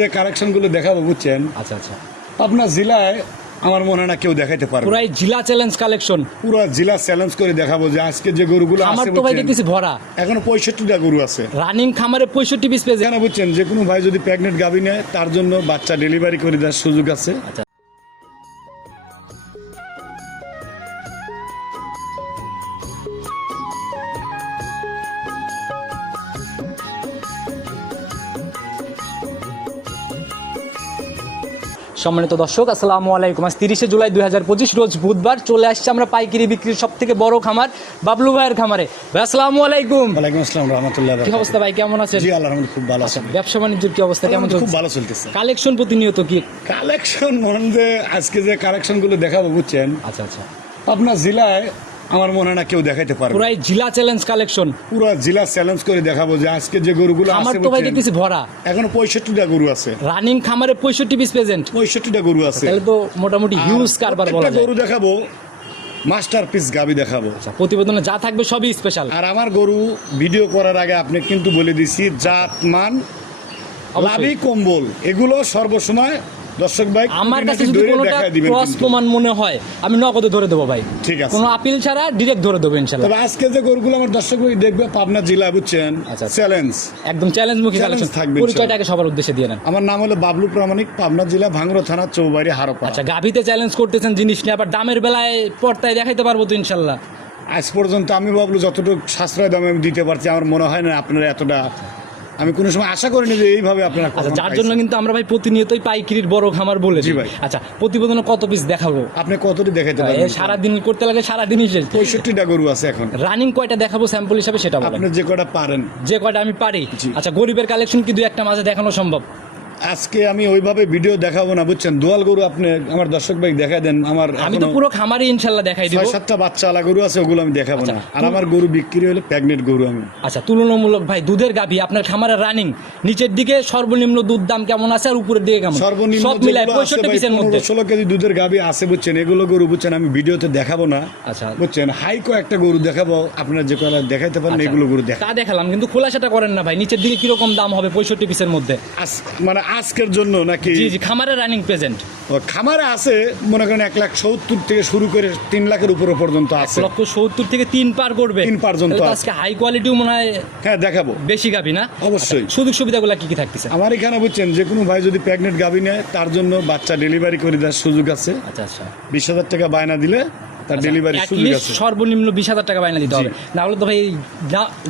যে দেখাবো বুঝছেন? আচ্ছা আচ্ছা। আপনার জেলায় আমার মনে না কেউ দেখাইতে পারবে। পুরো জিলা চ্যালেঞ্জ কালেকশন পুরো জেলা চ্যালেঞ্জ করে দেখাবো যে আজকে যে গরুগুলো আমার তো ভাই দেখতেছি ভরা। এখনও পঁয়ষট্টিটা গরু আছে। রানিং খামারে পঁয়ষট্টি পিস পেয়েছে। কেন বুঝছেন? যে কোনো ভাই যদি প্রেগনেন্ট গাভী নেয় তার জন্য বাচ্চা ডেলিভারি করে দেওয়ার সুযোগ আছে। সম্মানিত দর্শক আসসালামু আলাইকুম। আজ তিরিশে জুলাই দুই হাজার পঁচিশ রোজ বুধবার চলে আসছে আমরা পাইকিরি বিক্রির সব থেকে বড় খামার বাবলু ভাইয়ের খামারে। ভাই আসসালামু আলাইকুম। ওয়ালাইকুম আসসালাম রহমতুল্লাহ কি অবস্থা ভাই কেমন আছেন? জি আল্লাহ রহমত খুব ভালো আছে। ব্যবসা বাণিজ্যের কি অবস্থা কেমন খুব ভালো চলতেছে। কালেকশন প্রতিনিয়ত কি? কালেকশন মনে যে আজকে যে কালেকশনগুলো দেখাবো বুঝছেন? আচ্ছা আচ্ছা। আপনার জেলায় আমার মনে না কেউ দেখাইতে পারবে। পুরাই জিলা চ্যালেঞ্জ কালেকশন পুরো জেলা চ্যালেঞ্জ করে দেখাবো যে আজকে যে গরুগুলো আমার তো ভাই দেখতেছি ভরা। এখনও পঁয়ষট্টিটা গরু আছে। রানিং খামারে পঁয়ষট্টি পিস প্রেজেন্ট পঁয়ষট্টিটা গরু আছে। তাহলে তো মোটামুটি হিউজ কারবার বলা যায়। গরু দেখাবো মাস্টার পিস গাবি দেখাবো। আচ্ছা, প্রতিবেদনে যা থাকবে সবই স্পেশাল আর আমার গরু ভিডিও করার আগে আপনি কিন্তু বলে দিছি জাত মান লাভি কম্বল এগুলো সর্বসময় দর্শক ভাই আমার কাছে যদি কোনোটা ক্রস প্রমাণ মনে হয় আমি নগদে ধরে দেবো ভাই। ঠিক আছে। কোনো আপিল ছাড়া ডিরেক্ট ধরে দেবো ইনশাল্লাহ। তবে আজকে যে গরুগুলো আমার দর্শক ভাই দেখবে পাবনা জেলা বুঝছেন? আচ্ছা। চ্যালেঞ্জ একদম চ্যালেঞ্জ মুখী কালেকশন থাকবে পরিচয়টাকে সবার উদ্দেশ্যে দিয়ে নেন। আমার নাম হলো বাবলু প্রামাণিক পাবনা জেলা ভাঙড়া থানা চৌবাড়ি হারোপা আচ্ছা গাভিতে চ্যালেঞ্জ করতেছেন জিনিস নিয়ে আবার দামের বেলায় পর্তায় দেখাইতে পারব তো ইনশাল্লাহ। আজ পর্যন্ত আমি বাবলু যতটুকু সাশ্রয় দামে আমি দিতে পারছি আমার মনে হয় না আপনারা এতটা আমি কোনো সময় আশা করিনি যে এইভাবে আপনারা আচ্ছা যার জন্য কিন্তু আমরা ভাই প্রতিনিয়তই পাইকিরির বড় খামার বলে জি ভাই। আচ্ছা প্রতিবেদনে কত পিস দেখাবো? আপনি কতটি পারেন পারবেন? সারাদিন করতে লাগে সারাদিনই শেষ। পঁয়ষট্টিটা গরু আছে এখন। রানিং কয়টা দেখাবো স্যাম্পল হিসাবে সেটা আপনি যে কয়টা পারেন। যে কয়টা আমি পারি। আচ্ছা গরিবের কালেকশন কি দুই একটা মাঝে দেখানো সম্ভব? আজকে আমি ওইভাবে ভিডিও দেখাবো না বুঝছেন? দোয়াল গরু আপনি আমার দর্শক ভাই দেখা দেন আমার আমি তো পুরো খামারই ইনশাল্লাহ দেখাই দিব। সাতটা বাচ্চা আলা গরু আছে ওগুলো আমি দেখাবো না। আচ্ছা, আর আমার গরু বিক্রি হলে প্রেগনেন্ট গরু আমি। আচ্ছা তুলনামূলক ভাই দুধের গাভী আপনার খামারের রানিং নিচের দিকে সর্বনিম্ন দুধ দাম কেমন আছে আর উপরের দিকে কেমন? সর্বনিম্ন সব মিলাই যেগুলো আছে পঁয়ষট্টি ভাই, পিসের মধ্যে। 15 ষোলো কেজি দুধের গাবি আছে বুঝছেন? এগুলো গরু বুঝছেন আমি ভিডিওতে দেখাবো না। আচ্ছা। বুঝছেন? হাই কয়েকটা গরু দেখাবো আপনারা যে কয়টা দেখাইতে পারেন আচ্ছা। এগুলো গরু দেখা তা দেখালাম কিন্তু খোলাসাটা করেন না ভাই নিচের দিকে কীরকম দাম হবে পঁয়ষট্টি পিসের মধ্যে? মানে আজকের জন্য নাকি? জি জি খামারের রানিং প্রেজেন্ট খামারে আছে মনে করেন এক লাখ সত্তর থেকে শুরু করে তিন লাখের উপরে পর্যন্ত আছে। লক্ষ সত্তর থেকে তিন পার করবে। তিন পর্যন্ত। আজকে হাই কোয়ালিটিও মনে হয় হ্যাঁ দেখাবো। বেশি গাভী না? অবশ্যই। সুযোগ সুবিধাগুলো কি কি থাকতেছে? আমার এখানে বুঝছেন যে কোনো ভাই যদি প্রেগনেন্ট গাভী নেয় তার জন্য বাচ্চা ডেলিভারি করে দেওয়ার সুযোগ আছে। আচ্ছা আচ্ছা। বিশ হাজার টাকা বায়না দিলে তার ডেলিভারি সুযোগ আছে। সর্বনিম্ন বিশ হাজার টাকা বাইনা দিতে হবে। না হলে তো ভাই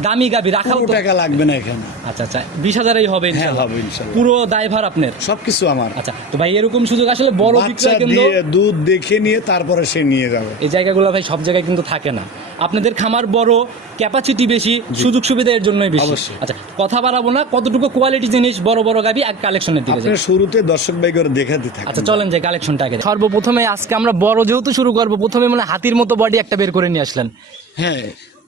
দামি গাভী রাখাও টাকা লাগবে না এখানে। আচ্ছা আচ্ছা বিশ হাজারই হবে হ্যাঁ হবে পুরো দায়ভার আপনার। সবকিছু আমার। আচ্ছা তো ভাই এরকম সুযোগ আসলে বড় বিক্রয় কেন্দ্র দুধ দেখে নিয়ে তারপরে সে নিয়ে যাবে। এই জায়গাগুলো ভাই সব জায়গায় কিন্তু থাকে না। আপনাদের খামার বড় ক্যাপাসিটি বেশি সুযোগ সুবিধা এর জন্যই বেশি। আচ্ছা কথা বাড়াবো না কতটুকু কোয়ালিটি জিনিস বড় বড় গাবি এক কালেকশনের দিকে যাই। আপনি শুরুতে দর্শক ভাই করে দেখাতে থাকেন। আচ্ছা চলেন যাই কালেকশনটা আগে। সর্বপ্রথমে আজকে আমরা বড় যেহেতু শুরু করব প্রথমে মানে হাতির মতো বডি একটা বের করে নিয়ে আসলেন। হ্যাঁ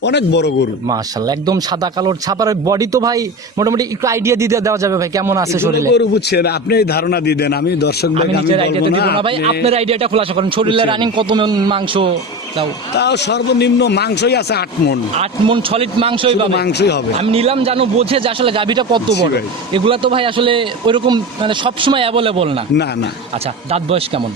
অনেক বড় গরু। মাশাল্লাহ একদম সাদা কালোর ছাপার বডি তো ভাই মোটামুটি একটু আইডিয়া দিয়ে দেওয়া যাবে ভাই কেমন আছে শরীরে? গরু বুঝছেন আপনি এই ধারণা দিয়ে দেন আমি দর্শক ভাই আমি নিজের দিব না ভাই আপনার আইডিয়াটা খোলাসা করেন শরীরে রানিং কত মাংস তাও তাও সর্বনিম্ন মাংসই আছে আট মন আট মন সলিড মাংসই পাবে। মাংসই হবে। আমি নিলাম জানো বোঝে যে আসলে গাভিটা কত বড়। এগুলা তো ভাই আসলে ওইরকম মানে সবসময় অ্যাভেলেবল না। না না। আচ্ছা দাঁত বয়স কেমন?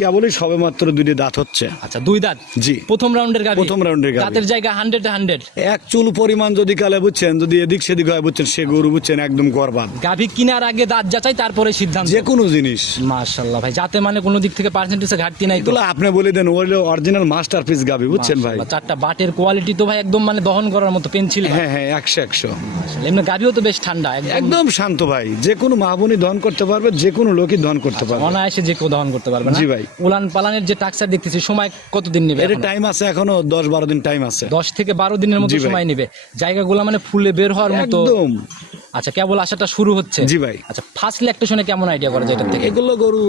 কেবলই সবে মাত্র দুটি দাঁত হচ্ছে। আচ্ছা দুই দাঁত? জি। প্রথম রাউন্ডের গাভি? প্রথম রাউন্ডের গাভী। দাঁতের জায়গা হান্ড্রেড হান্ড্রেড এক চুল পরিমাণ যদি কালে বুঝছেন যদি এদিক সেদিক হয় বুঝছেন সে গরু বুঝছেন একদম গরবাদ। গাভি কেনার আগে দাঁত যাচাই তারপরে সিদ্ধান্ত। যে কোনো জিনিস। মাশাল্লাহ ভাই যাতে মানে কোনো দিক থেকে পার্সেন্টেজে ঘাটতি নাই তো। এগুলো আপনি বলে দেন ওইগুলো অরিজিনাল মাস্টার পিস গাবি বুঝছেন ভাই? চারটা বাটের কোয়ালিটি তো ভাই একদম মানে দহন করার মতো পেন্সিল হ্যাঁ হ্যাঁ একশো একশো। এমনি গাভিও তো বেশ ঠান্ডা একদম। শান্ত ভাই যে কোনো মাহবুনি দহন করতে পারবে যে কোনো লোকই দহন করতে পারবে। অনায়াসে যে কেউ দহন করতে পারবে জি ভাই। উলান পালানের যে টাক্সার দেখতেছি সময় কতদিন নেবে এর টাইম আছে এখনও দশ বারো দিন টাইম আছে। দশ থেকে বারো দিনের মতো। সময় নেবে। জায়গাগুলো মানে ফুলে বের হওয়ার মতো একদম। আচ্ছা কেবল আসাটা শুরু হচ্ছে। জি ভাই। আচ্ছা ফার্স্ট ল্যাকটেশনে কেমন আইডিয়া করা যায় এটার থেকে? এগুলো গরু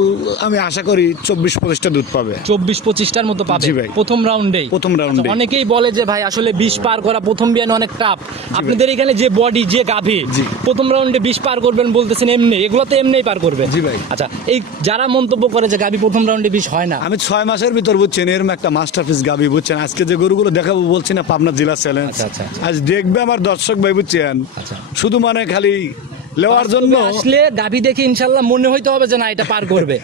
আমি আশা করি চব্বিশ পঁচিশটা দুধ পাবে। চব্বিশ পঁচিশটার মতো পাবে? জি ভাই। প্রথম রাউন্ডেই প্রথম রাউন্ডে অনেকেই বলে যে ভাই আসলে বিশ পার করা প্রথম বিয়ানে অনেক টাফ আপনাদের এখানে যে বডি যে গাভী। প্রথম রাউন্ডে বিশ পার করবেন বলতেছেন এমনি এগুলো তো এমনিই পার করবে। জি ভাই। আচ্ছা এই যারা মন্তব্য করে যে গাভী প্রথম রাউন্ডে বিশ হয় না। আমি ছয় মাসের ভিতর বুঝছেন এরকম একটা মাস্টার পিস গাবি বুঝছেন। আজকে যে গরুগুলো দেখাবো বলছি না পাবনা জেলা চ্যালেঞ্জ। আচ্ছা, আচ্ছা। আজ দেখবে আমার দর্শক ভাই বুঝছেন। আচ্ছা। শুধু মানে খালি লেওয়ার জন্য আসলে গাভি দেখে ইনশাল্লাহ মনে হইতে হবে যে না এটা পার করবে।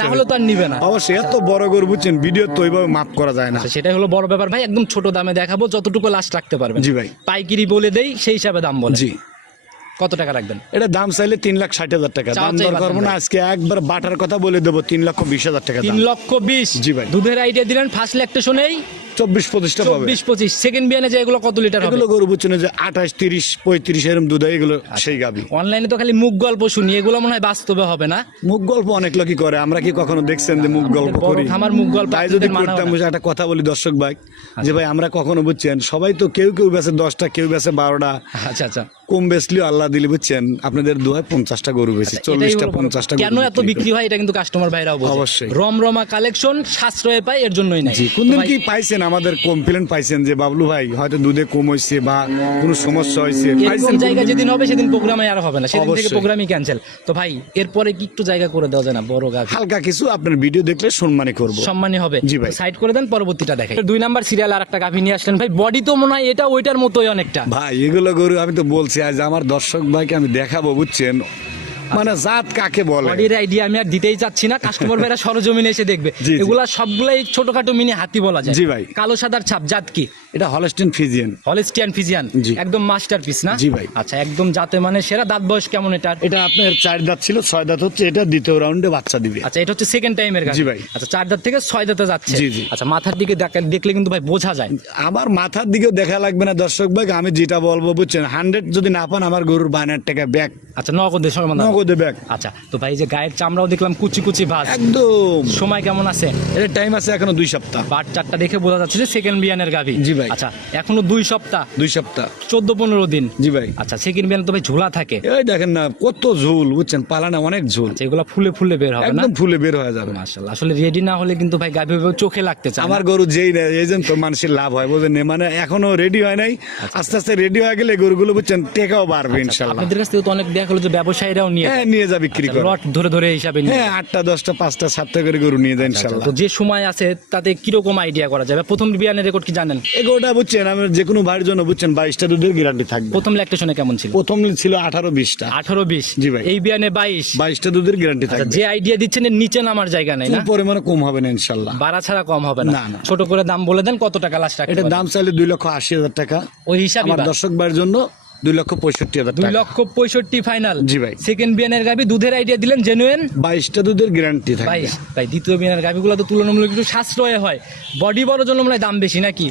না হলে তো আর নিবে না। অবশ্যই এত বড় গরু বুঝছেন ভিডিও তো ওইভাবে মাপ করা যায় না। আচ্ছা, সেটাই হলো বড় ব্যাপার। ভাই একদম ছোট দামে দেখাবো যতটুকু লাস্ট রাখতে পারবেন। জি ভাই। পাইকিরি বলে দেই সেই হিসাবে দাম বলে। জি। কত টাকা রাখবেন? এটা দাম চাইলে তিন লাখ ষাট হাজার টাকা। দাম দর করব না আজকে একবার বাটার কথা বলে দেবো তিন লক্ষ বিশ হাজার টাকা তিন লক্ষ বিশ। জি ভাই। দুধের আইডিয়া দিলেন ফার্স্ট ল্যাকটেশনেই চব্বিশ পঁচিশটা পাবে। চব্বিশ পঁচিশ। সেকেন্ড বিয়ানে যে এগুলো কত লিটার এগুলো গরু বুঝছেন যে আঠাশ তিরিশ পঁয়ত্রিশ এরকম দুধ এগুলো সেই গাবি। অনলাইনে তো খালি মুখ গল্প শুনি এগুলো মনে হয় বাস্তবে হবে না। মুখ গল্প অনেক লোকই করে আমরা কি কখনো দেখছেন যে মুখ গল্প করি? খামার মুখ গল্প তাই যদি করতাম বুঝে একটা কথা বলি দর্শক ভাই যে ভাই আমরা কখনো বুঝছেন সবাই তো কেউ কেউ বেছে দশটা কেউ বেছে বারোটা। আচ্ছা আচ্ছা। কম বেচলেও আল্লাহ দিলে বুঝছেন আপনাদের দুহায় পঞ্চাশটা গরু বেশি চল্লিশটা হলো বড় পঞ্চাশটা কেন এত বিক্রি হয় এটা কিন্তু কাস্টমার ভাইরাও বোঝে। অবশ্যই। রমরমা কালেকশন সাশ্রয়ে পায় এর জন্যই জি কোনদিন কি পাইছেন আমাদের কমপ্লেন পাইছেন যে বাবলু ভাই হয়তো দুধে কম হয়েছে বা কোনো সমস্যা হয়েছে জায়গা যেদিন হবে সেদিন প্রোগ্রামে আর হবে না। সেদিন থেকে প্রোগ্রামই ক্যান্সেল তো ভাই এরপরে কি একটু জায়গা করে দেওয়া যায় না বড় গাছ হালকা কিছু আপনার ভিডিও দেখলে সম্মানই করব। সম্মানী হবে। জি ভাই। সাইড করে দেন পরবর্তীটা দেখাই। দুই নাম্বার সিরিয়াল আর একটা গাভী নিয়ে আসলেন। ভাই বডি তো মনে হয় এটা ওইটার মতোই অনেকটা। ভাই এগুলো গরু আমি তো বলছি আজ আমার দর্শক ভাইকে আমি দেখাবো বুঝছেন? মানে জাত কাকে বলে? বডির আইডিয়া আমি আর দিতেই চাচ্ছি না কাস্টমার ভাইরা সরজমিনে এসে দেখবে। এগুলা সবগুলাই ছোটখাটো মিনি হাতি বলা যায়। জি ভাই। কালো সাদার ছাপ জাত কি? এটা হলস্টেন ফিজিয়ান হলিস্টিয়ান ফিজিয়ান একদম মাস্টার পিস না? জি ভাই। আচ্ছা একদম জাতে মানে সেরা দাঁত বয়স কেমন এটার? এটা আপনার চার দাঁত ছিল ছয় দাঁত হচ্ছে এটা দ্বিতীয় রাউন্ডে বাচ্চা দিবে। আচ্ছা এটা হচ্ছে সেকেন্ড টাইমের গাছ জি ভাই। আচ্ছা চার দাঁত থেকে ছয় দাঁতে যাচ্ছে। জি, জি। আচ্ছা মাথার দিকে দেখা- দেখলে কিন্তু ভাই বোঝা যায়। আমার মাথার দিকেও দেখা লাগবে না দর্শক ভাই আমি যেটা বলব বুঝছেন? হান্ড্রেড যদি না পান আমার গরুর বানার টাকা ব্যাগ আচ্ছা নগদে সময় ব্যাগ আচ্ছা তো ভাই যে গায়ের চামড়াও দেখলাম কুচি কুচি ভাজ। একদম। সময় কেমন আছে? এর টাইম আছে এখনও দুই সপ্তাহ। বাট চারটা দেখে বোঝা যাচ্ছে যে সেকেন্ড বিয়ানের গাভি। জি ভাই। আচ্ছা এখনও দুই সপ্তাহ। দুই সপ্তাহ। চোদ্দ পনেরো দিন। জি ভাই। আচ্ছা সেকেন্ড বিয়ান তো ভাই ঝোলা থাকে। এই দেখেন না কত ঝোল বুঝছেন? পালানা অনেক ঝোল। আচ্ছা, এগুলা ফুলে ফুলে বের হবে না? একদম ফুলে বের হয়ে যাবে। মাশাআল্লাহ আসলে রেডি না হলে কিন্তু ভাই গাভি চোখে লাগতে চায় আমার গরু যেই নেয় এই জন্য তো মানুষের লাভ হয় বুঝলেন? মানে এখনও রেডি হয় নাই। আস্তে আস্তে রেডি হয়ে গেলে গরুগুলো বুঝছেন? টেকাও বাড়বে ইনশাল্লাহ। আপনাদের কাছ থেকে তো অনেক দেখা হলো যে ব্যবসায়ীরাও নিয়ে হ্যাঁ নিয়ে যা বিক্রি করে। লট ধরে ধরে হিসাবে হ্যাঁ আটটা দশটা পাঁচটা সাতটা করে গরু নিয়ে যায় ইনশাল্লাহ। তো যে সময় আছে তাতে কীরকম আইডিয়া করা যাবে? প্রথম বিয়ানের রেকর্ড কি জানেন? এগোটা বুঝছেন আমার যে কোনো ভাইয়ের জন্য বুঝছেন বাইশটা দুধের গ্যারান্টি থাকবে। প্রথম ল্যাকটেশনে কেমন ছিল? প্রথম ছিল আঠারো বিশটা। আঠারো বিশ? জি ভাই। এই বিয়ানে বাইশ? বাইশটা দুধের গ্যারান্টি আচ্ছা, থাকবে। যে আইডিয়া দিচ্ছেন নিচে নামার জায়গা নেই না? পরিমাণে কম হবে না ইনশাল্লাহ। বাড়া ছাড়া কম হবে না। ছোট করে দাম বলে দেন কত টাকা লাস্ট এটার দাম চাইলে দুই লক্ষ আশি হাজার টাকা। ওই হিসাবে দর্শক ভাইয়ের জন্য দুই লক্ষ পঁয়ষট্টি হাজার দুই লক্ষ পঁয়ষট্টি ফাইনাল জি ভাই। সেকেন্ড বিয়ানের গাবি দুধের আইডিয়া দিলেন জেনুয়েন বাইশটা দুধের গ্যারান্টি থাকে বাইশ ভাই দ্বিতীয় বিয়ানের গাভিগুলো তো তুলনামূলক একটু সাশ্রয় হয়। বডি বড় জন্য মনে দাম বেশি নাকি?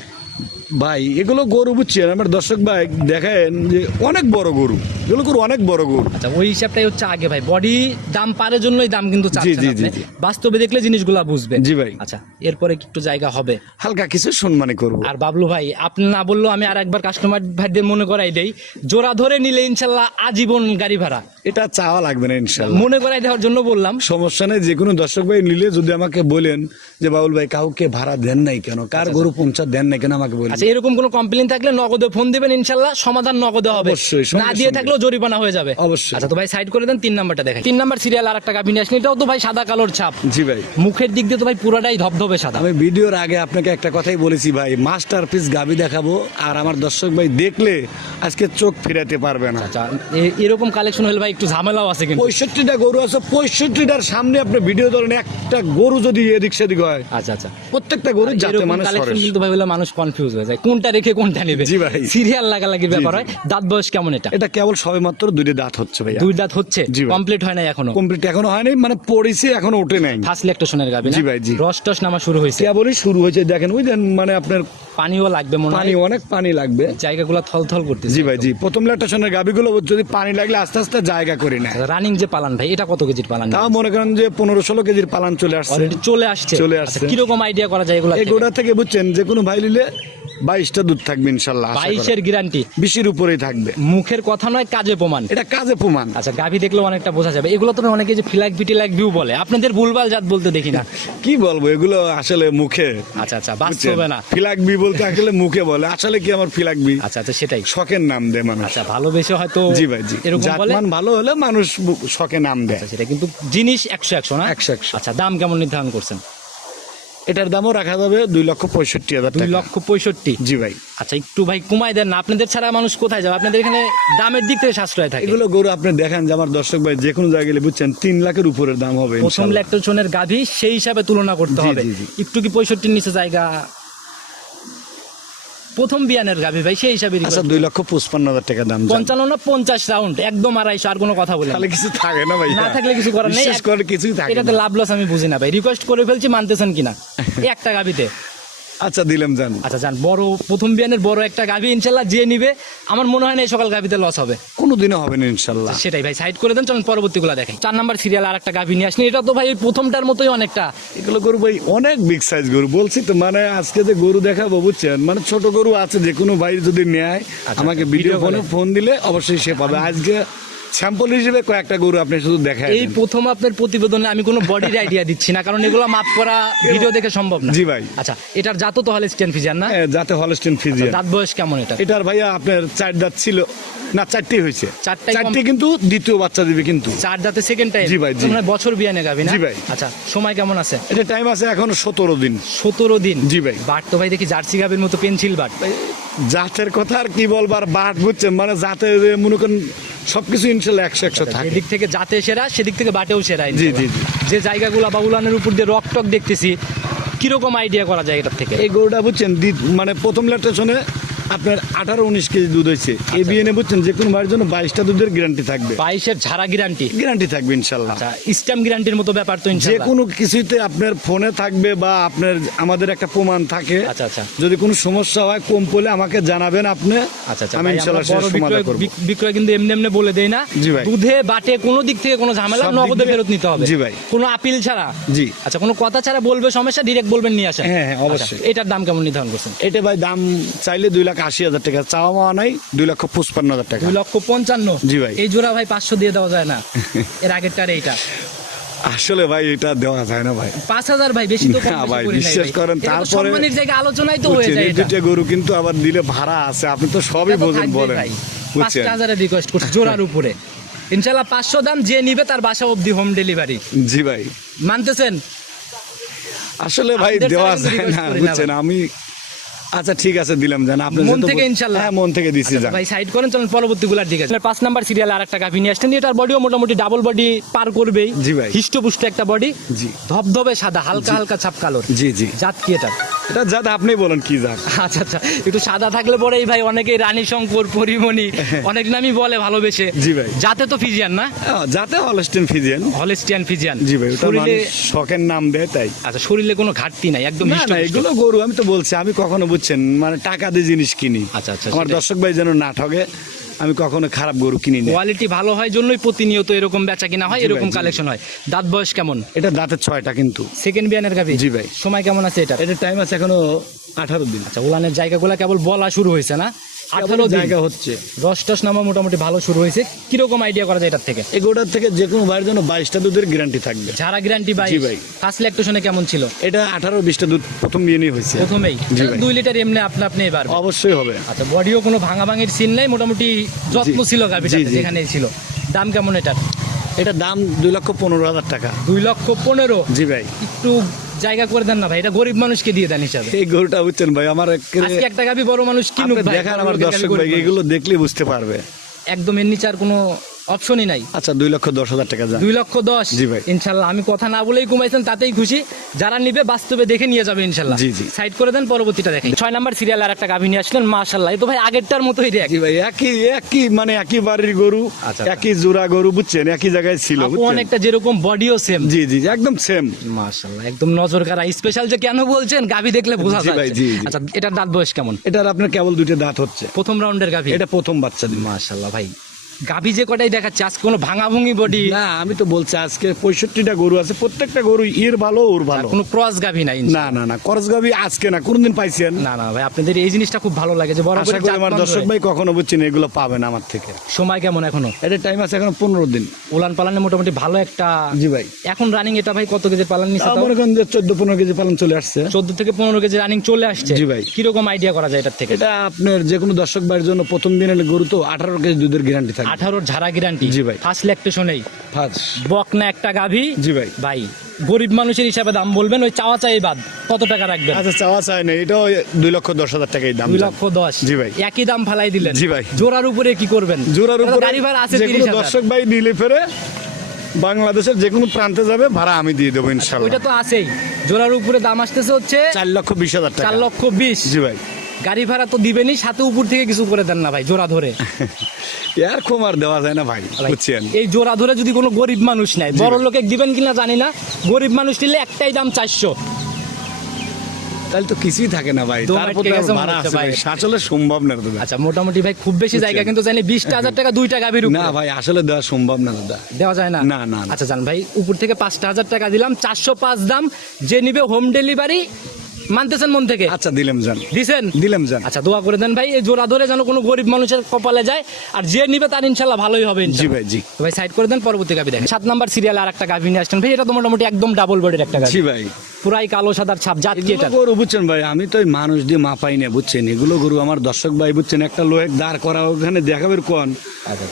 ভাই এগুলো গরু বুঝছেন? আমার দর্শক ভাই দেখেন যে অনেক বড় গরু। এগুলো গরু অনেক বড় গরু। আচ্ছা ওই হিসাবটাই হচ্ছে আগে ভাই। বডি দাম পারে জন্যই দাম কিন্তু চাচ্ছেন জি, জি, আপনি। জি। বাস্তবে দেখলে জিনিসগুলা বুঝবেন জি ভাই। আচ্ছা এরপরে কি একটু জায়গা হবে? হালকা কিছু সম্মানই করব। আর বাবলু ভাই আপনি না বললেও আমি আর একবার কাস্টমার ভাইদের মনে করাই দেই জোড়া ধরে নিলে ইনশাল্লাহ আজীবন গাড়ি ভাড়া। এটা চাওয়া লাগবে না ইনশাল্লাহ। মনে করাই দেওয়ার জন্য বললাম। সমস্যা নেই যে কোনো দর্শক ভাই নিলে যদি আমাকে বলেন যে বাবুল ভাই কাউকে ভাড়া দেন নাই কেন? কার গরু পৌঁছা দেন নাই কেন আমাকে বলেন? আচ্ছা এরকম কোনো কমপ্লেন থাকলে নগদে ফোন দিবেন ইনশাল্লাহ সমাধান নগদে হবে। না দিয়ে। থাকলেও জরিমানা হয়ে যাবে। অবশ্যই। আচ্ছা তো ভাই সাইড করে দেন তিন নাম্বারটা দেখেন তিন নাম্বার সিরিয়াল আর একটা গাভি নিয়ে আসলেন এটাও তো ভাই সাদা কালোর ছাপ। জি ভাই। মুখের দিক দিয়ে তো ভাই পুরাটাই ধবধবে সাদা। আমি ভিডিওর আগে আপনাকে একটা কথাই বলেছি ভাই মাস্টার পিস গাবি দেখাবো আর আমার দর্শক ভাই দেখলে আজকে চোখ ফিরাতে পারবে না। আচ্ছা এরকম কালেকশন হলে ভাই একটু ঝামেলাও আছে কিন্তু। পঁয়ষট্টিটা গরু আছে পঁয়ষট্টিটার সামনে আপনি ভিডিও ধরেন একটা গরু যদি এদিক সেদিক হয় আচ্ছা আচ্ছা। প্রত্যেকটা গরু যাতে মানুষ কালেকশন কিন্তু ভাই মানুষ কনফিউজ হয়ে যায়। কোনটা রেখে কোনটা নেবে? জি ভাই। সিরিয়াল লাগালাগির ব্যাপার হয়। দাঁত বয়স কেমন এটা? এটা কেবল সবে মাত্র দুইটা দাঁত হচ্ছে ভাই দুই দাঁত হচ্ছে? কমপ্লিট হয় না এখনও? কমপ্লিট এখনও হয়নি মানে পড়েছে এখনও ওঠে নাই। ফার্স্ট লেকটেশনের গাবি জি ভাই, জি। রস টস নামা শুরু হয়েছে। কেবলই শুরু হয়েছে দেখেন ওই দেন মানে আপনার পানিও লাগবে মনে পানি অনেক পানি লাগবে। জায়গাগুলো থল থল করতেছে জি ভাই জি প্রথম ল্যাকটেশনের গাবিগুলো যদি পানি লাগলে আস্তে আস্তে জায়গা করে নেয়। রানিং যে পালান ভাই এটা কত কেজির পালান? তাও মনে করেন যে পনেরো ষোলো কেজির পালান চলে আসছে। চলে আসছে। চলে আচ্ছা, আসছে। কীরকম আইডিয়া করা যায় এগুলো এই গোড়া থেকে বুঝছেন যে কোনো ভাই নিলে বাইশটা দুধ থাকবে ইনশাল্লাহ বাইশের গ্যারান্টি বিশের উপরেই থাকবে। মুখের কথা নয় কাজে প্রমাণ। এটা কাজে প্রমাণ। আচ্ছা গাভি দেখলেও অনেকটা বোঝা যাবে। এগুলো তো অনেকে যে ফিলাক ফিটিলাক ভিউ বলে। আপনাদের ভুলভাল জাত বলতে দেখি না। কি বলব এগুলো আসলে মুখে। আচ্ছা আচ্ছা বাস্তবে না। ফিলাকবি বলতে আসলে মুখে বলে। আসলে কি আমার ফিলাকবি আচ্ছা আচ্ছা সেটাই। শখের নাম দেয় মানুষ। আচ্ছা ভালোবেসে হয়তো জি ভাই জি। এরকম বলে। ভালো হলে মানুষ বু- শখে নাম দেয়। আচ্ছা, সেটা কিন্তু জিনিস একশো একশো না? একশো একশো। আচ্ছা দাম কেমন নির্ধারণ করছেন? এটার দামও রাখা যাবে দুই লক্ষ পঁয়ষট্টি হাজার দুই লক্ষ পঁয়ষট্টি? জি ভাই। আচ্ছা একটু ভাই কমাই দেন না আপনাদের ছাড়া মানুষ কোথায় যাবে? আপনাদের এখানে দামের দিক থেকে সাশ্রয় থাকে। এগুলো গরু আপনি দেখেন যে আমার দর্শক ভাই যে কোনো জায়গায় গেলে বুঝছেন তিন লাখের উপরের দাম হবে প্রথম লাখ ল্যাকটোজনের গাভী সেই হিসাবে তুলনা করতে হবে। একটু কি পঁয়ষট্টির নিচে জায়গা প্রথম বিয়ানের গাভী ভাই সেই হিসাবে আচ্ছা দুই লক্ষ পঁচপান্ন হাজার টাকা দাম। পঞ্চান্ন না পঞ্চাশ রাউন্ড একদম আড়াইশো আর কোনো কথা বলে তাহলে কিছু থাকে না ভাই না থাকলে কিছু করার নেই কিছুই থাকে এটাতে। লাভ লস আমি বুঝি না ভাই। রিকোয়েস্ট করে ফেলছি মানতেছেন কিনা? একটা গাভীতে। আচ্ছা দিলাম জান। আচ্ছা যান বড় প্রথম বিয়ানের বড় একটা গাভী ইনশাল্লাহ যে নিবে আমার মনে হয় না এই সকাল গাভীতে লস হবে। কোনোদিনও হবে না ইনশাল্লাহ। সেটাই ভাই সাইড করে দেন চলুন পরবর্তীগুলো দেখেন। চার নাম্বার সিরিয়াল আর একটা গাভী নিয়ে আসেন এটা তো ভাই প্রথমটার মতোই অনেকটা। এগুলো গরু ভাই অনেক বিগ সাইজ গরু বলছি তো মানে আজকে যে গরু দেখাবো বুঝছেন? মানে ছোট গরু আছে যে কোনো ভাই যদি নেয় আমাকে ভিডিও ফোনে ফোন দিলে অবশ্যই সে পাবে। আজকে স্যাম্পল হিসেবে কয়েকটা গরু আপনি শুধু দেখায় এই প্রথম আপনার প্রতিবেদনে আমি কোনো বডির আইডিয়া দিচ্ছি না কারণ এগুলো মাপ করা ভিডিও দেখে সম্ভব না। জি ভাই। আচ্ছা এটার জাত তো হলে স্টেন ফিজিয়ান না যাতে হলস্টেন ফিজিয়ান দাঁত বয়স কেমন এটা এটার ভাইয়া আপনার চার দাঁত ছিল না চারটি হয়েছে। চারটি কিন্তু দ্বিতীয় বাচ্চা দিবে কিন্তু। চার দাঁতে সেকেন্ড টাইম জি ভাই, জি। মানে বছর বিয়ানে গাবি না? জি ভাই। আচ্ছা সময় কেমন আছে? এটা টাইম আছে এখন সতেরো দিন। সতেরো দিন? জি ভাই। বাট তো ভাই দেখি জার্সি গাবির মতো পেন্সিল বাট। জাতের কথা আর কি বলবার বাট বুঝছেন মানে জাতের মনে করেন সবকিছু ইনশাল্লাহ একশো একশো থাকে দিক থেকে জাতে সেরা সেদিক থেকে বাটেও সেরা জি। জি, জি। যে জায়গাগুলো বা উলানের উপর দিয়ে রক টক দেখতেছি কীরকম আইডিয়া করা যায় এটার থেকে এই গরুটা বুঝছেন মানে প্রথম লেটেশনে আপনার আঠারো উনিশ কেজি দুধ হয়েছে। এই বিএনএ বুঝছেন যে কোনো বাড়ির জন্য বাইশটা দুধের গ্যারান্টি থাকবে। বাইশের ঝাড়া গ্যারান্টি গ্যারান্টি থাকবে ইনশাল্লাহ। আচ্ছা স্ট্যাম্প গ্যারান্টির মতো ব্যাপার তো যে কোনো কিছুতে আপনার ফোনে থাকবে বা আপনার আমাদের একটা প্রমাণ থাকে। আচ্ছা, আচ্ছা। যদি কোনো সমস্যা হয় কম পড়লে আমাকে জানাবেন আপনি। আচ্ছা আচ্ছা আমি ইনশাল্লাহ সমাধান বিক্রয় বিক্রয় কিন্তু এমনি এমনি বলে দেই না। জি ভাই। দুধে বাটে কোনো দিক থেকে কোনো ঝামেলা নগদে ফেরত নিতে হবে। জি ভাই। কোনো আপিল ছাড়া? জি। আচ্ছা কোনো কথা ছাড়া বলবে সমস্যা ডিরেক্ট বলবেন নিয়ে আসেন। হ্যাঁ, হ্যাঁ, অবশ্যই। আচ্ছা, এটার দাম কেমন নির্ধারণ করছেন? এটা ভাই দাম চাইলে দুই লাখ আশি হাজার টাকা চাওয়া মাওয়া নাই দুই লক্ষ পঁচপান্ন হাজার টাকা। দুই লক্ষ পঞ্চান্ন? জি ভাই। এই জোড়া ভাই পাঁচশো দিয়ে দেওয়া যায় না। এর আগেরটার এইটা। আসলে ভাই এটা দেওয়া যায় না ভাই। পাঁচ হাজার ভাই বেশি তো না ভাই, বিশ্বাস করেন, তারপরে- সম্মানের জায়গায় আলোচনায় তো হয়ে যায় দুইটা গরু কিন্তু আবার দিলে ভাড়া আছে আপনি তো সবই বোঝেন বলেন। বুঝছেন? পাঁচটা হাজারের রিকোয়েস্ট করছি জোড়ার উপরে। ইনশাল্লাহ পাঁচশো দাম যে নিবে তার বাসা অবধি হোম ডেলিভারি জি ভাই। মানতেছেন? আসলে ভাই দেওয়া যায় না বুঝছেন আমি আচ্ছা ঠিক আছে দিলাম জান। আপনি মন থেকে ইনশাল্লাহ? হ্যাঁ মন থেকে দিছি জান। ভাই সাইড করেন চলেন পরবর্তী গুলার দিকে আপনার পাঁচ নাম্বার সিরিয়াল আর একটা গাভী নিয়ে আসছেন এটার বডিও মোটামুটি ডাবল বডি পার করবেই। জি ভাই। হিষ্টপুষ্ট একটা বডি জি। ধবধবে সাদা হালকা হালকা ছাপ কালোর। জি জি। জাত কি এটা এটা জাত আপনি বলেন কি জাত? আচ্ছা আচ্ছা একটু সাদা থাকলে পরেই ভাই অনেকে রানী শঙ্কর পরিমণি অনেক নামই বলে ভালোবেসে। জি ভাই। যাতে তো ফিজিয়ান না? আহ, জাতে হলস্টেন ফিজিয়ান হলেস্টিয়ান ফিজিয়ান জি ভাই ওটা শখের নাম দেয় তাই। আচ্ছা শরীরে কোনো ঘাটতি নাই একদম না। এগুলো গরু আমি তো বলছি আমি কখনো বুঝছেন? মানে টাকা দিয়ে জিনিস কিনি। আচ্ছা, আচ্ছা, আমার দর্শক ভাই যেন না ঠগে আমি কখনো খারাপ গরু কিনি না কোয়ালিটি ভালো হয় জন্যই প্রতিনিয়ত এরকম বেচা কিনা হয় এরকম কালেকশন হয়। দাঁত বয়স কেমন? এটা দাঁতের ছয়টা কিন্তু। সেকেন্ড বিয়ানের গাভি? জি ভাই। সময় কেমন আছে এটা এটা টাইম আছে এখনও আঠারো দিন। আচ্ছা উলানের জায়গাগুলো কেবল বলা শুরু হয়েছে না? আঠারো জায়গা হচ্ছে। রস টস নামা মোটামুটি ভালো শুরু হয়েছে। কীরকম আইডিয়া করা যায় এটার থেকে? এই গরুটার থেকে যে কোনো ভাইয়ের জন্য বাইশটা দুধের গ্যারান্টি থাকবে। ঝাড়া গ্যারান্টি বাই জি ভাই। ফার্স্ট ল্যাকটেশনে কেমন ছিল? এটা আঠারো বিশটা দুধ প্রথম বিয়ে হয়েছে। প্রথমেই। দুই লিটার এমনি আপনি আপনি এবার। অবশ্যই হবে। আচ্ছা বডিও কোনো ভাঙা ভাঙির সিন নাই মোটামুটি যত্ন ছিল গাভিটা। যেখানে ছিল। দাম কেমন এটার? এটা দাম দুই লক্ষ পনেরো হাজার টাকা। দুই লক্ষ পনেরো। জি ভাই। একটু জায়গা করে দেন না ভাই এটা গরিব মানুষকে দিয়ে দেন হিসাবে। এই গরুটা বুঝছেন ভাই আমার আজকে একটা গাবি বড় মানুষ কিনুক ভাই দেখেন আমার দর্শক ভাই এগুলো দেখলে বুঝতে পারবে। একদম এর নিচে আর কোনো অপশনই নাই। আচ্ছা দুই লক্ষ দশ হাজার টাকা দুই লক্ষ দশ। জি ভাই। ইনশাল্লাহ আমি কথা না বলেই কমাইছেন তাতেই খুশি। যারা নিবে বাস্তবে দেখে নিয়ে যাবে ইনশাল্লাহ। জি, জি। সাইড করে দেন পরবর্তীটা দেখেন। ছয় নাম্বার সিরিয়াল আর একটা গাভী নিয়ে আসলেন মাশাল্লাহ এই তো ভাই আগেরটার মতোই দেখ। জি ভাই একই একই মানে একই বাড়ির গরু আচ্ছা। একই জোড়া গরু বুঝছেন? একই জায়গায় ছিল অনেকটা যেরকম বডিও সেম জি জি একদম সেম মাশাল্লাহ একদম নজর কারা স্পেশাল যে কেন বলছেন গাভী দেখলে বোঝা যায় ভাই, জি, জি। আচ্ছা এটার দাঁত বয়স কেমন? এটার আপনার কেবল দুইটা দাঁত হচ্ছে। প্রথম রাউন্ডের গাভী? এটা প্রথম বাচ্চা মাশাল্লাহ ভাই। গাভী যে কটাই দেখাচ্ছে আজকে কোনো ভাঙা ভুঙি বডি না আমি তো বলছি আজকে পঁয়ষট্টিটা গরু আছে প্রত্যেকটা গরু ইর ভালো ওর ভালো। কোনো ক্রস গাভী নাই না না না ক্রস গাভী আজকে না কোনদিন পাইছেন না। না ভাই আপনাদের এই জিনিসটা খুব ভালো লাগে যে বড় আশা করে আমার দর্শক ভাই কখনো বুঝছেন এগুলো পাবেন আমার থেকে। সময় কেমন এখনও? এটা টাইম আছে এখন পনেরো দিন। উলান পালানে মোটামুটি ভালো একটা জি ভাই। এখন রানিং এটা ভাই কত কেজি পালান নিচ্ছে মনে করেন যে চোদ্দ পনেরো কেজি পালন চলে আসছে। চোদ্দ থেকে পনেরো কেজি রানিং চলে আসছে। জি ভাই। কীরকম আইডিয়া করা যায় এটার থেকে? এটা আপনার যে কোনো দর্শক ভাইয়ের জন্য প্রথম দিনের গরু তো আঠারো কেজি দুধের গ্যারান্টি থাকে। আঠারোর ঝাড়া গ্যারান্টি জি ভাই। ফার্স্ট ল্যাকটেশনেই ফার্স্ট বকনা একটা গাভী। জি ভাই। ভাই গরিব মানুষের হিসাবে দাম বলবেন ওই চাওয়া চাই বাদ। কত টাকা রাখবেন? আচ্ছা চাওয়া চাই না এটাও দুই লক্ষ দশ হাজার টাকাই দাম দুই লক্ষ দশ। জি ভাই। একই দাম ফালাই দিলেন। জি ভাই। জোড়ার উপরে কি করবেন? জোড়ার উপরে গাড়ি ভাড়া আছে তিরিশ দর্শক ভাই নিলে ফেরে বাংলাদেশের যে কোনো প্রান্তে যাবে ভাড়া আমি দিয়ে দেবো ইনশাল্লাহ ওইটা তো আছেই। জোড়ার উপরে দাম আসতেছে হচ্ছে চার লক্ষ বিশ হাজার টাকা। চার লক্ষ বিশ। জি ভাই। গাড়ি ভাড়া তো দিবেনই সাথে উপর থেকে কিছু করে দেন না ভাই জোড়া ধরে। আর দেওয়া যায় না ভাই বুঝছেন? এই জোড়া ধরে যদি কোনো গরিব মানুষ নেয় বড় লোকে দিবেন কিনা জানি না গরিব মানুষ নিলে একটাই দাম চারশো। তাহলে তো কিছুই থাকে না ভাই ভাই। আসলে সম্ভব না দাদা। আচ্ছা মোটামুটি ভাই খুব বেশি জায়গা কিন্তু চাইলে বিশটা হাজার টাকা দুইটা গাভীর না ভাই আসলে দেওয়া সম্ভব না দাদা। দেওয়া যায় না? না, না, না। আচ্ছা জান ভাই উপর থেকে পাঁচটা হাজার টাকা দিলাম চারশো পাঁচ দাম যে নিবে হোম ডেলিভারি মানতেছেন মন থেকে? আচ্ছা দিলাম যান। দিছেন? দিলাম যান। আচ্ছা দোয়া করে দেন ভাই এই জোড়া ধরে যেন কোনো গরিব মানুষের কপালে যায় আর যে নিবে তার ইনশাল্লাহ ভালোই হবে জি ভাই জি। ভাই সাইড করে দেন পরবর্তী গাভি দেখেন। সাত নাম্বার সিরিয়াল আর একটা গাভি নিয়ে আসছেন ভাই এটা তো মোটামুটি একদম ডাবল বডির একটা গাভি। জি ভাই। পুরাই কালো সাদার ছাপ জাত কি এটা? গরু বুঝছেন ভাই আমি তো মানুষ দিয়ে মাপাই না বুঝছেন? এগুলো গরু আমার দর্শক ভাই বুঝছেন একটা লোহের দাঁড় করা ওখানে দেখাবের কোন?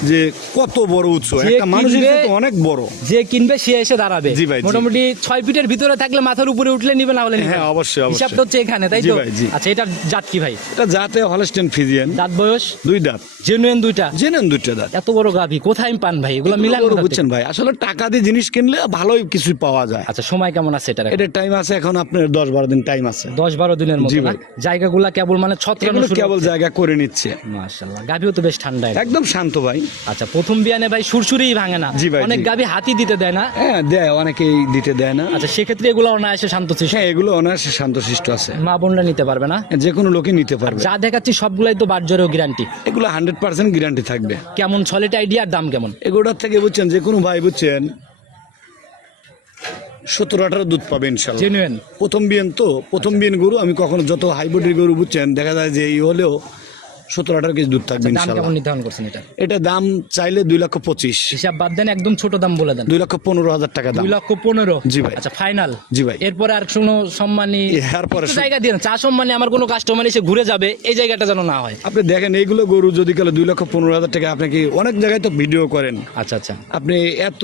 যে কত বড় উৎস একটা মানুষের অনেক বড়। যে কিনবে সে এসে দাঁড়াবে। মোটামুটি ছয় ফিটের ভিতরে থাকলে মাথার উপরে উঠলে নিবে না হলে হ্যাঁ। অবশ্যই। হিসাবটা হচ্ছে এখানে তাই তো। আচ্ছা এটা জাত কি ভাই? এটা যাতে হলস্টেন ফিজিয়ান দাঁত বয়স? দুই দাঁত। জেনুয়েন দুইটা? জেনেন দুইটা দাঁত। এত বড় গাভি কোথায় পান ভাই? এগুলো মিলান? বুঝছেন ভাই আসলে টাকা দিয়ে জিনিস কিনলে ভালোই কিছু পাওয়া যায়। আচ্ছা সময় কেমন আছে এটা এটার টাইম আছে এখন আপনার দশ বারো দিন টাইম আছে। দশ বারো দিনের জি না জায়গাগুলা কেবল মানে ছত্রানো এগুলো কেবল জায়গা করে নিচ্ছে। মাশাল্লাহ গাভিও তো বেশ ঠান্ডা। একদম শান্ত ভাই। আচ্ছা প্রথম বিয়ানে ভাই সুরসুরি ভাঙে না? জি ভাই, অনেক জি। গাভি হাতি দিতে দেয় না? হ্যাঁ দেয় অনেকেই দিতে দেয় না। আচ্ছা সেক্ষেত্রে এগুলো অনায়াসে শান্ত শিশু হ্যাঁ এগুলো অনায়াসে শান্ত শান্তশিষ্ট আছে। মা বোনরা নিতে পারবে না? যে কোনো লোকে নিতে পারবে। যা দেখাচ্ছি সবগুলাই তো বাটজরেও গ্যারান্টি এগুলো হান্ড্রেড পার্সেন্ট গ্যারান্টি থাকবে। কেমন সলিড আইডিয়ার দাম কেমন? এগুলোর থেকে বুঝছেন যে কোনো ভাই বুঝছেন সতেরো আঠারো দুধ পাবে ইনশাল্লাহ। জেনুয়েন প্রথম বিয়েন তো প্রথম বিয়েন গরু আমি কখনো যত হাইব্রিড গরু বুঝছেন দেখা যায় যে এই হলেও সতেরো আঠারো কেজি দুধ থাকবে ইনশাল্লাহ। নির্ধারণ করছেন এটা? এটা দাম চাইলে দুই লক্ষ পঁচিশ। হিসাব বাদ দেন একদম ছোট দাম বলে দেন। দুই লক্ষ পনেরো হাজার টাকা দুই লক্ষ পনেরো? জি ভাই। আচ্ছা ফাইনাল জি ভাই। এরপরে আর কোনো সম্মানী এরপরে জায়গা দিয়ে চা সম্মানে আমার কোনো কাস্টমার এসে ঘুরে যাবে এই জায়গাটা যেন না হয়। আপনি দেখেন এইগুলো গরু যদি কালে দুই লক্ষ পনেরো হাজার টাকা আপনি কি অনেক জায়গায় তো ভিডিও করেন। আচ্ছা আচ্ছা। আপনি এত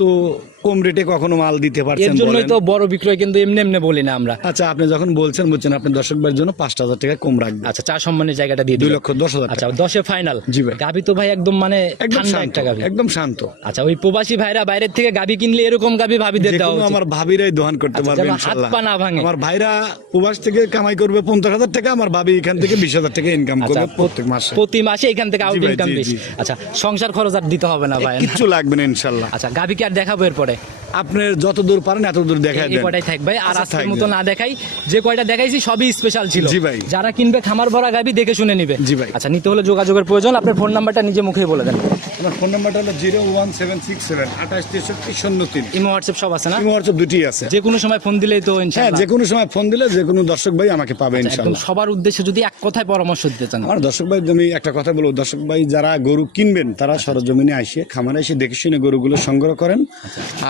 কম রেটে কখনো মাল দিতে এর পারছেন জন্যই তো বড় বিক্রয় কিন্তু এমনি এমনি বলি না আমরা। আচ্ছা আপনি যখন বলছেন বলছেন আপনি দর্শক ভাইয়ের জন্য পাঁচটা হাজার টাকা কম রাখবেন। আচ্ছা চা সম্মানের জায়গাটা দিয়ে দুই লক্ষ দশ হাজার আচ্ছা দশে ফাইনাল জি ভাই। গাভি তো ভাই একদম মানে একদম শান্ত একদম শান্ত। আচ্ছা ওই প্রবাসী ভাইরা বাইরের থেকে গাভি কিনলে এরকম গাভি ভাবিদের যে দেওয়া আমার ভাবিরাই দোহান করতে আচ্ছা, পারবে হাত পা না ভাঙে। আমার ভাইরা প্রবাস থেকে কামাই করবে পঞ্চাশ হাজার টাকা আমার ভাবি এখান থেকে বিশ হাজার টাকা ইনকাম আচ্ছা, করবে প্রত্যেক মাসে। প্রতি মাসে এখান থেকে আউট ইনকাম বেশি আচ্ছা সংসার খরচ আর দিতে হবে না ভাই। কিচ্ছু লাগবে না ইনশাল্লাহ। আচ্ছা গাভি কি আর দেখাবো এরপরে? আপনার যত দূর পারেন এত দূর দেখা এই দেন। কয়টাই থাকবে আর আচ্ছা, আজকের মতো না দেখাই। যে কয়টা দেখাইছি সবই স্পেশাল ছিল। জি ভাই। যারা কিনবে খামার ভরা গাবি দেখে শুনে নিবে। জি ভাই। আচ্ছা নিতে হলে যোগাযোগের প্রয়োজন। আপনার ফোন নাম্বারটা নিজে মুখেই বলে দেন। আমার ফোন নাম্বারটা হলো zero one seven six seven আঠাশ তেষট্টি শূন্য তিন। ইমো হোয়াটসঅ্যাপ সব আছে না? হোয়াটসঅ্যাপ দুটি আছে। যে কোনো সময় ফোন দিলেই তো হ্যাঁ ইনশাআল্লাহ। যে কোনো সময় ফোন দিলে যে কোনো দর্শক ভাই আমাকে পাবে একদম ইনশাল্লাহ সবার উদ্দেশ্যে যদি এক কথায় পরামর্শ দিতে চান। আমার দর্শক ভাই আমি একটা কথা বলব দর্শক ভাই যারা গরু কিনবেন তারা সরজমিনে আসে খামারে এসে দেখে শুনে গরুগুলো সংগ্রহ করেন।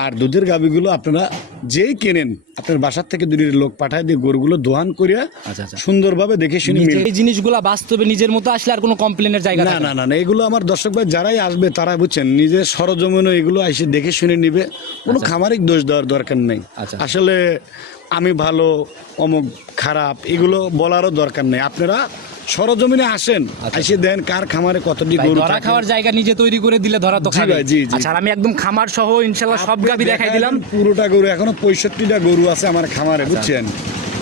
আর দুধের গাবিগুলো আপনারা যেই কেনেন আপনার বাসার থেকে দুটি লোক পাঠায় দিয়ে গরুগুলো দোহান করিয়া আচ্ছা, আচ্ছা। সুন্দরভাবে দেখে শুনে এই জিনিসগুলা বাস্তবে নিজের মতো আসলে আর কোনো কমপ্লেনের জায়গা না না না এগুলো আমার দর্শক ভাই যারাই আসবে তারা বুঝছেন নিজের সরজমিনে এগুলো এসে দেখে শুনে নিবে কোনো খামারিক দোষ দেওয়ার দরকার নেই। আচ্ছা। আসলে আমি ভালো অমুক খারাপ এগুলো বলারও দরকার নেই। আপনারা সরজমিনে আসেন এসে দেন কার খামারে কতটি গরু ধরা খাওয়ার জায়গা নিজে তৈরি করে দিলে ধরা তো খাবে। জি, জি। আচ্ছা আমি একদম খামার সহ ইনশাল্লাহ সব গাবি দেখাই দিলাম। আচ্ছা। পুরোটা গরু এখনও পঁয়ষট্টিটা গরু আছে আমার খামারে বুঝছেন?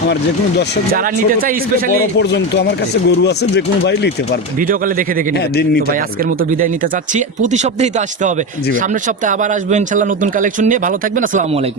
আমার যে কোনো দর্শক যারা নিতে চাই স্পেশালি বড় পর্যন্ত আমার কাছে গরু আছে যে কোনো ভাই নিতে পারবে। ভিডিও কলে দেখে দেখে হ্যাঁ, দিন নিতে ভাই। আজকের মতো বিদায় নিতে চাচ্ছি। প্রতি সপ্তাহেই তো আসতে হবে। সামনের সপ্তাহে আবার আসব ইনশাল্লাহ নতুন কালেকশন নিয়ে। ভালো থাকবেন আসসালামু আলাইকুম।